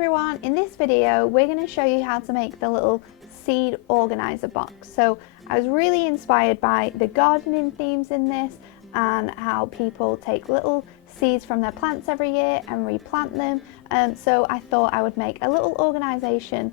everyone, in this video we're going to show you how to make the little seed organizer box. So I was really inspired by the gardening themes in this and how people take little seeds from their plants every year and replant them. So I thought I would make a little organization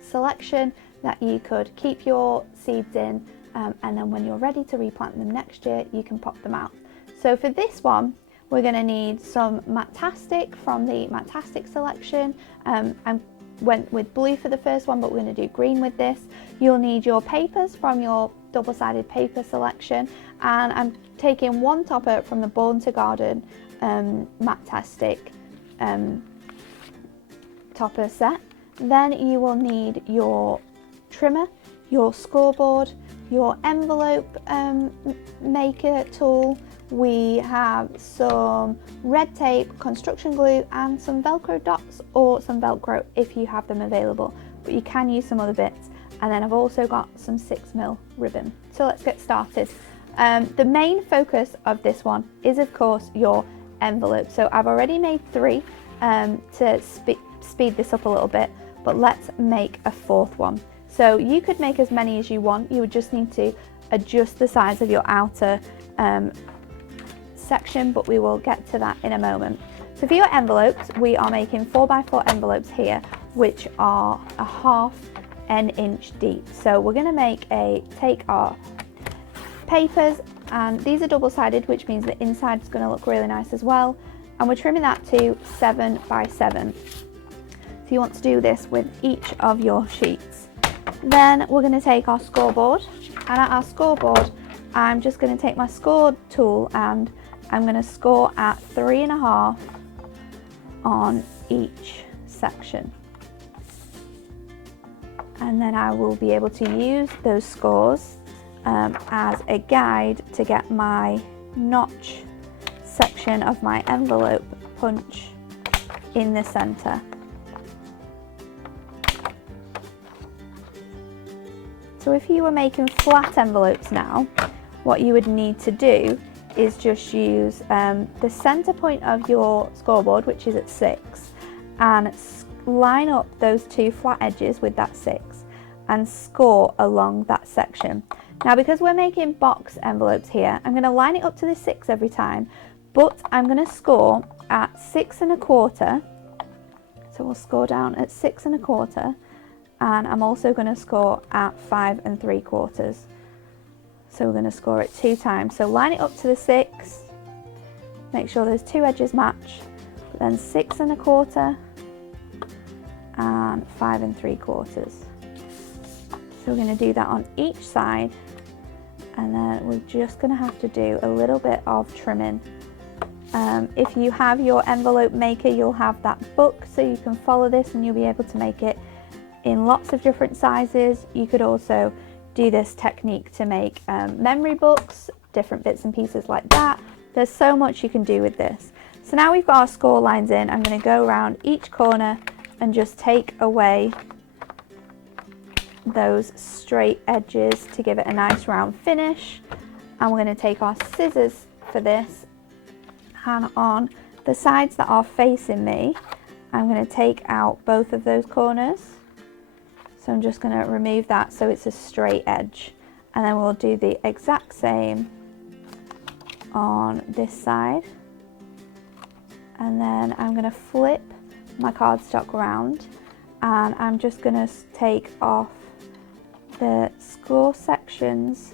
selection that you could keep your seeds in, and then when you're ready to replant them next year you can pop them out. So for this one we're going to need some Matastic from the Matastic selection. I went with blue for the first one, but we're going to do green with this. You'll need your papers from your double-sided paper selection, and I'm taking one topper from the Born to Garden Matastic topper set. Then you will need your trimmer, your scoreboard, your envelope maker tool. We have some red tape, construction glue and some Velcro dots, or some Velcro if you have them available, but you can use some other bits. And then I've also got some 6mm ribbon. So let's get started. The main focus of this one is of course your envelope. So I've already made 3 to speed this up a little bit, but let's make a 4th one. So you could make as many as you want. You would just need to adjust the size of your outer section, but we will get to that in a moment. So for your envelopes, we are making 4x4 envelopes here, which are a half an inch deep. So we're going to take our papers, and these are double-sided, which means the inside is going to look really nice as well, and we're trimming that to 7x7. So you want to do this with each of your sheets. Then we're going to take our scoreboard, and at our scoreboard I'm just going to take my score tool and I'm going to score at 3.5 on each section, and then I will be able to use those scores as a guide to get my notch section of my envelope punch in the center. So if you were making flat envelopes now, what you would need to do is just use the center point of your scoreboard, which is at 6, and line up those 2 flat edges with that 6 and score along that section. Now because we're making box envelopes here, I'm going to line it up to the 6 every time, but I'm going to score at 6.25. So we'll score down at 6.25, and I'm also going to score at 5.75. So we're going to score it 2 times. So line it up to the 6, make sure those 2 edges match, then 6.25 and 5.75. So we're going to do that on each side, and then we're just going to have to do a little bit of trimming. If you have your envelope maker, you'll have that book, so you can follow this and you'll be able to make it in lots of different sizes. You could also do this technique to make memory books, different bits and pieces like that. There's so much you can do with this. So now we've got our score lines in, I'm going to go around each corner and just take away those straight edges to give it a nice round finish. And we're going to take our scissors for this, and on the sides that are facing me, I'm going to take out both of those corners. So I'm just going to remove that so it's a straight edge, and then we'll do the exact same on this side. And then I'm going to flip my cardstock around, and I'm just going to take off the score sections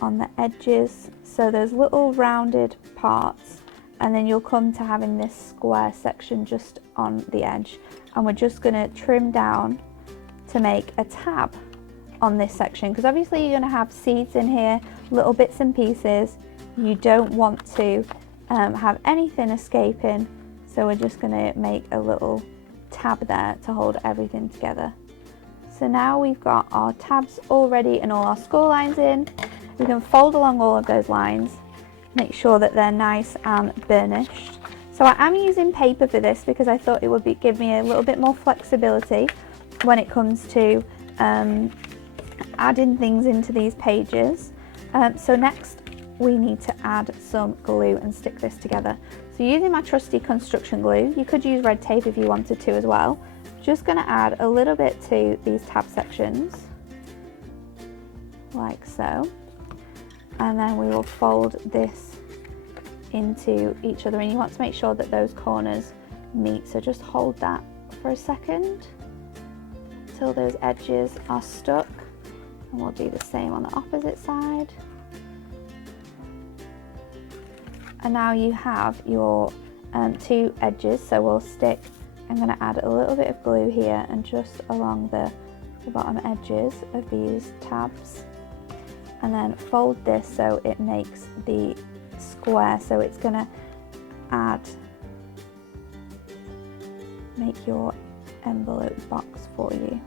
on the edges, so those little rounded parts, and then you'll come to having this square section just on the edge, and we're just going to trim down to make a tab on this section, because obviously you're going to have seeds in here, little bits and pieces. You don't want to have anything escaping, so we're just going to make a little tab there to hold everything together. So now we've got our tabs all ready and all our score lines in. We can fold along all of those lines, make sure that they're nice and burnished. So I am using paper for this because I thought it would give me a little bit more flexibility when it comes to adding things into these pages. So next we need to add some glue and stick this together. So using my trusty construction glue, you could use red tape if you wanted to as well. Just going to add a little bit to these tab sections, like so. And then we will fold this into each other, and you want to make sure that those corners meet. So just hold that for a second until those edges are stuck. And we'll do the same on the opposite side. And now you have your two edges, so we'll stick, I'm going to add a little bit of glue here and just along the bottom edges of these tabs, and then fold this so it makes the square. So it's going to make your envelope box for you.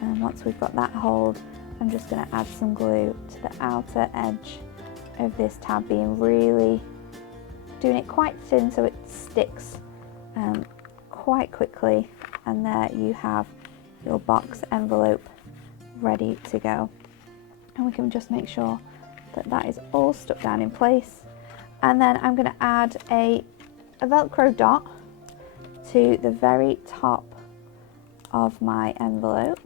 And once we've got that hold, I'm just going to add some glue to the outer edge of this tab, doing it quite thin so it sticks quite quickly. And there you have your box envelope ready to go. And we can just make sure that that is all stuck down in place. And then I'm going to add a Velcro dot to the very top of my envelope.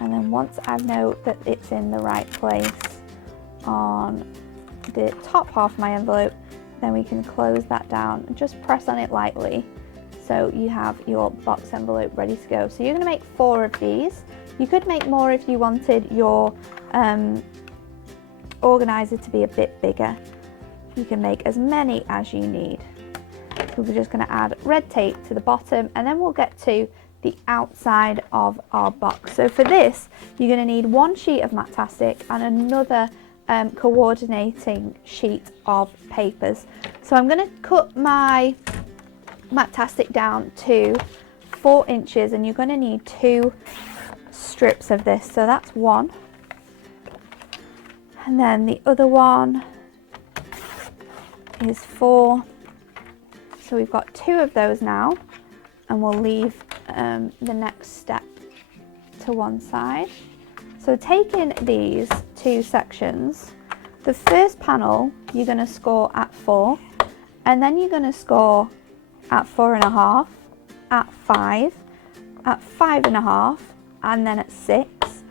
And then once I know that it's in the right place on the top half of my envelope, then we can close that down and just press on it lightly so you have your box envelope ready to go. So you're going to make 4 of these. You could make more if you wanted your organizer to be a bit bigger. You can make as many as you need. So we're just going to add red tape to the bottom, and then we'll get to the outside of our box. So for this, you're going to need 1 sheet of Matastic and another coordinating sheet of papers. So I'm going to cut my Matastic down to 4 inches, and you're going to need 2 strips of this. So that's 1, and then the other one is 4. So we've got 2 of those now, and we'll leave the next step to one side. So taking these 2 sections, the first panel you're going to score at 4, and then you're going to score at 4.5, at 5, at 5.5, and then at 6,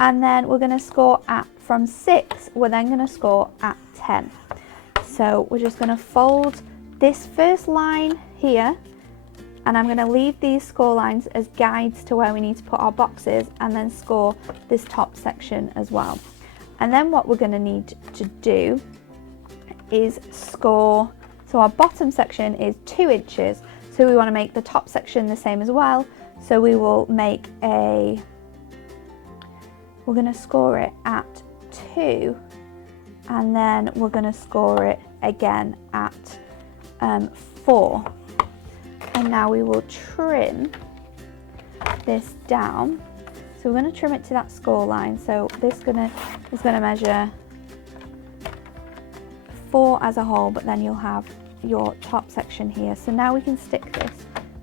and then we're going to score at, from 6 we're then going to score at 10. So we're just going to fold this first line here, and I'm going to leave these score lines as guides to where we need to put our boxes, and then score this top section as well. And then what we're going to need to do is score, so our bottom section is 2 inches, so we want to make the top section the same as well. So we will make we're going to score it at 2, and then we're going to score it again at 4. And now we will trim this down. So we're going to trim it to that score line. So this is going to measure 4 as a whole, but then you'll have your top section here. So now we can stick this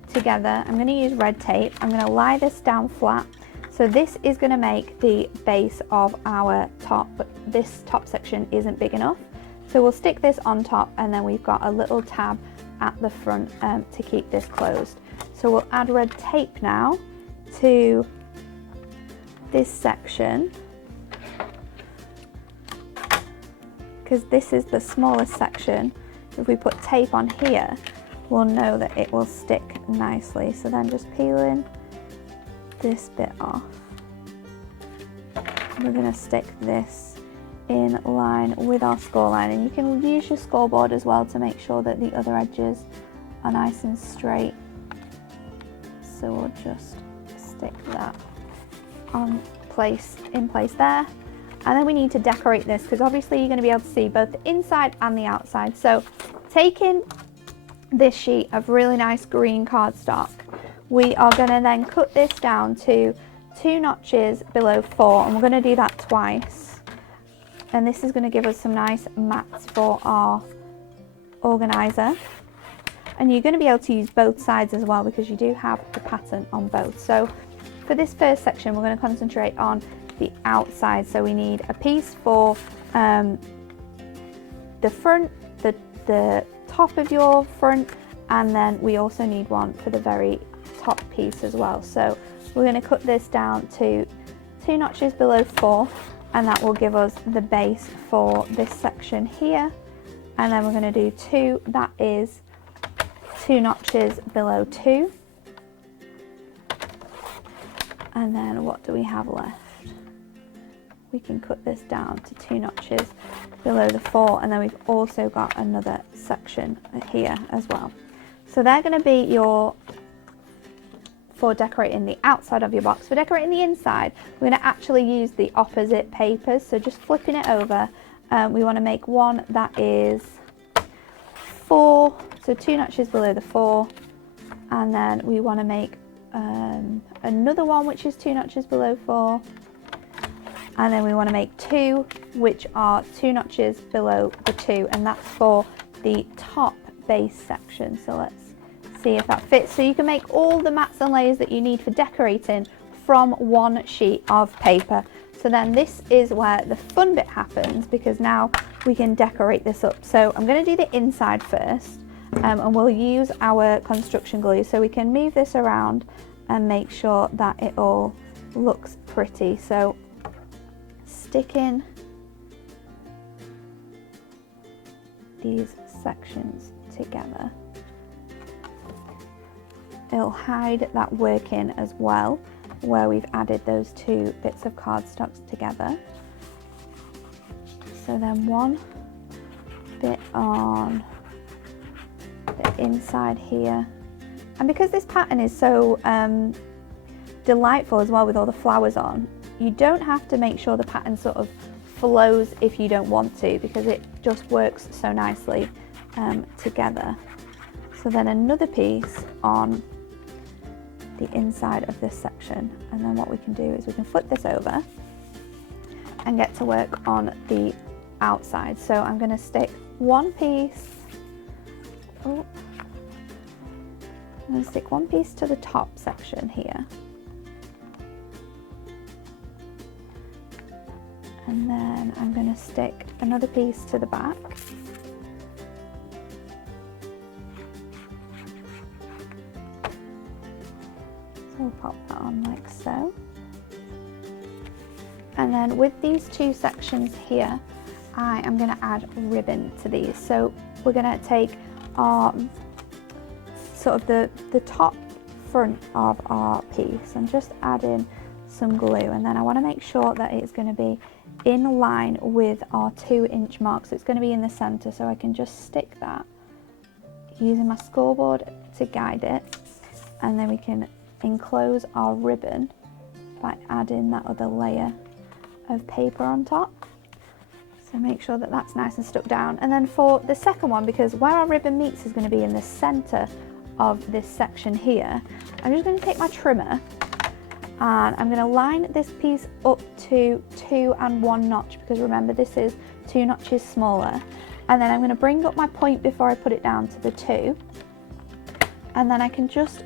together. I'm going to use red tape. I'm going to lie this down flat. So this is going to make the base of our top, but this top section isn't big enough. So we'll stick this on top, and then we've got a little tab at the front to keep this closed. So we'll add red tape now to this section, because this is the smallest section. If we put tape on here, we'll know that it will stick nicely. So then just peeling this bit off, we're going to stick this in line with our score line, and you can use your scoreboard as well to make sure that the other edges are nice and straight. So we'll just stick that in place there, and then we need to decorate this, because obviously you're going to be able to see both the inside and the outside. So taking this sheet of really nice green cardstock, we are going to then cut this down to 2 notches below 4, and we're going to do that twice. And this is going to give us some nice mats for our organizer. And you're going to be able to use both sides as well, because you do have the pattern on both. So for this first section, we're going to concentrate on the outside. So we need a piece for the front, the top of your front, and then we also need one for the very top piece as well. So we're going to cut this down to 2 notches below 4, and that will give us the base for this section here. And then we're going to do 2, that is 2 notches below 2. And then what do we have left? We can cut this down to 2 notches below the 4, and then we've also got another section here as well. So they're going to be your, for decorating the outside of your box. For decorating the inside, we're going to actually use the opposite papers. So just flipping it over, we want to make one that is 4, so 2 notches below the 4, and then we want to make another one which is 2 notches below 4, and then we want to make 2 which are 2 notches below the 2, and that's for the top base section. So let's see if that fits. So you can make all the mats and layers that you need for decorating from one sheet of paper. So then this is where the fun bit happens, because now we can decorate this up. So I'm going to do the inside first, and we'll use our construction glue so we can move this around and make sure that it all looks pretty. So sticking these sections together, it'll hide that working as well where we've added those 2 bits of cardstock together. So then one bit on the inside here, and because this pattern is so delightful as well with all the flowers on, you don't have to make sure the pattern sort of flows if you don't want to, because it just works so nicely together. So then another piece on the inside of this section, and then what we can do is we can flip this over and get to work on the outside. So I'm going to stick one piece, I'm going to stick one piece to the top section here, and then I'm going to stick another piece to the back. So we'll pop that on like so. And then with these 2 sections here, I am going to add ribbon to these. So we're going to take our sort of the top front of our piece and just add in some glue, and then I want to make sure that it's going to be in line with our 2-inch mark, so it's going to be in the center. So I can just stick that using my scoreboard to guide it, and then we can enclose our ribbon by adding that other layer of paper on top. So make sure that that's nice and stuck down. And then for the second one, because where our ribbon meets is going to be in the center of this section here, I'm just going to take my trimmer and I'm going to line this piece up to 2 and 1 notch, because remember this is 2 notches smaller, and then I'm going to bring up my point before I put it down to the 2, and then I can just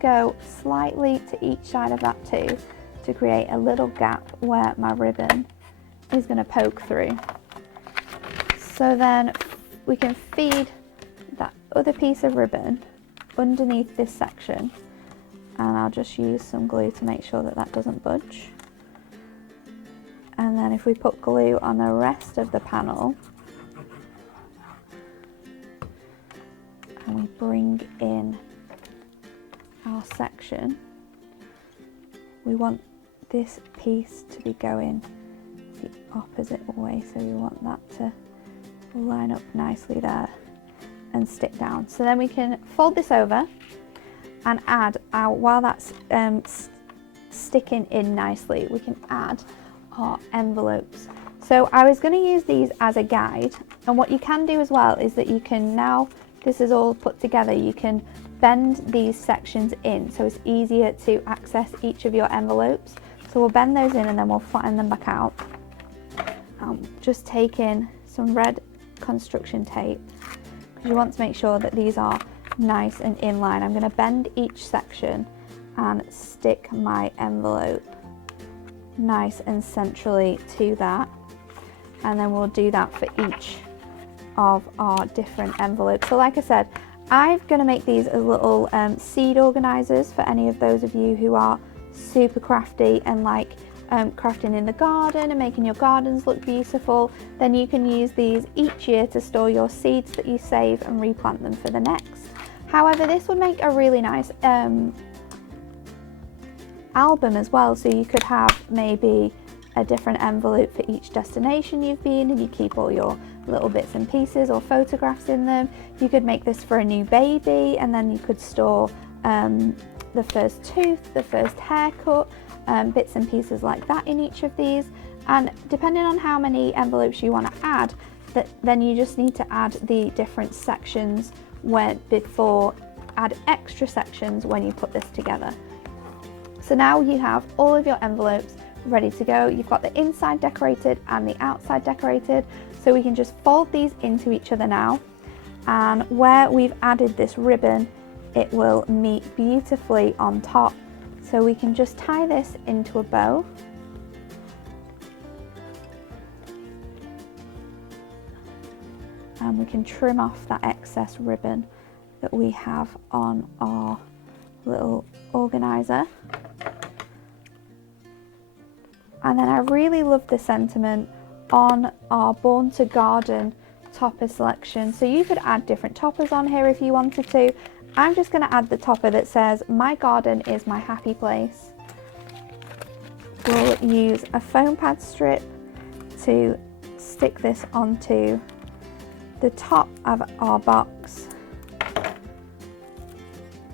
go slightly to each side of that 2 to create a little gap where my ribbon is going to poke through. So then we can feed that other piece of ribbon underneath this section, and I'll just use some glue to make sure that that doesn't budge. And then if we put glue on the rest of the panel and we bring in our section, we want this piece to be going the opposite way, so we want that to line up nicely there and stick down. So then we can fold this over and add our, while that's sticking in nicely, we can add our envelopes. So I was going to use these as a guide, and what you can do as well is that you can, now this is all put together, you can bend these sections in so it's easier to access each of your envelopes. So we'll bend those in and then we'll flatten them back out. Just taking some red construction tape, because you want to make sure that these are nice and in line. I'm going to bend each section and stick my envelope nice and centrally to that. And then we'll do that for each of our different envelopes. So like I said, I'm going to make these as little seed organisers for any of those of you who are super crafty and like crafting in the garden and making your gardens look beautiful. Then you can use these each year to store your seeds that you save and replant them for the next. However, this would make a really nice album as well, so you could have maybe a different envelope for each destination you've been, and you keep all your little bits and pieces or photographs in them. You could make this for a new baby, and then you could store the first tooth, the first haircut, bits and pieces like that in each of these. And depending on how many envelopes you want to add, then you just need to add the different sections add extra sections when you put this together. So now you have all of your envelopes ready to go. You've got the inside decorated and the outside decorated, so we can just fold these into each other now, and where we've added this ribbon, it will meet beautifully on top. So we can just tie this into a bow. And we can trim off that excess ribbon that we have on our little organizer. And then I really love the sentiment on our Born to Garden topper selection. So you could add different toppers on here if you wanted to. I'm just going to add the topper that says, "My garden is my happy place." We'll use a foam pad strip to stick this onto the top of our box.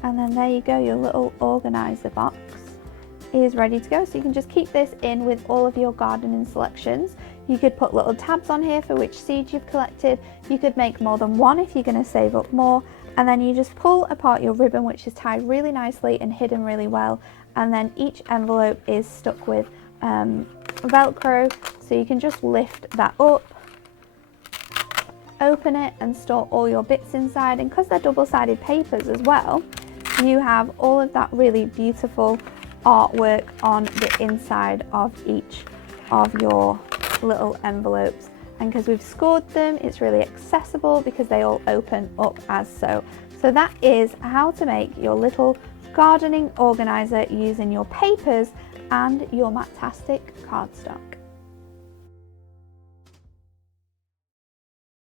And then there you go, your little organizer box is ready to go. So you can just keep this in with all of your gardening selections. You could put little tabs on here for which seeds you've collected. You could make more than one if you're going to save up more. And then you just pull apart your ribbon, which is tied really nicely and hidden really well. And then each envelope is stuck with Velcro. So you can just lift that up, open it and store all your bits inside. And because they're double-sided papers as well, you have all of that really beautiful artwork on the inside of each of your little envelopes. And because we've scored them, it's really accessible because they all open up as so. So that is how to make your little gardening organizer using your papers and your Mattastic cardstock.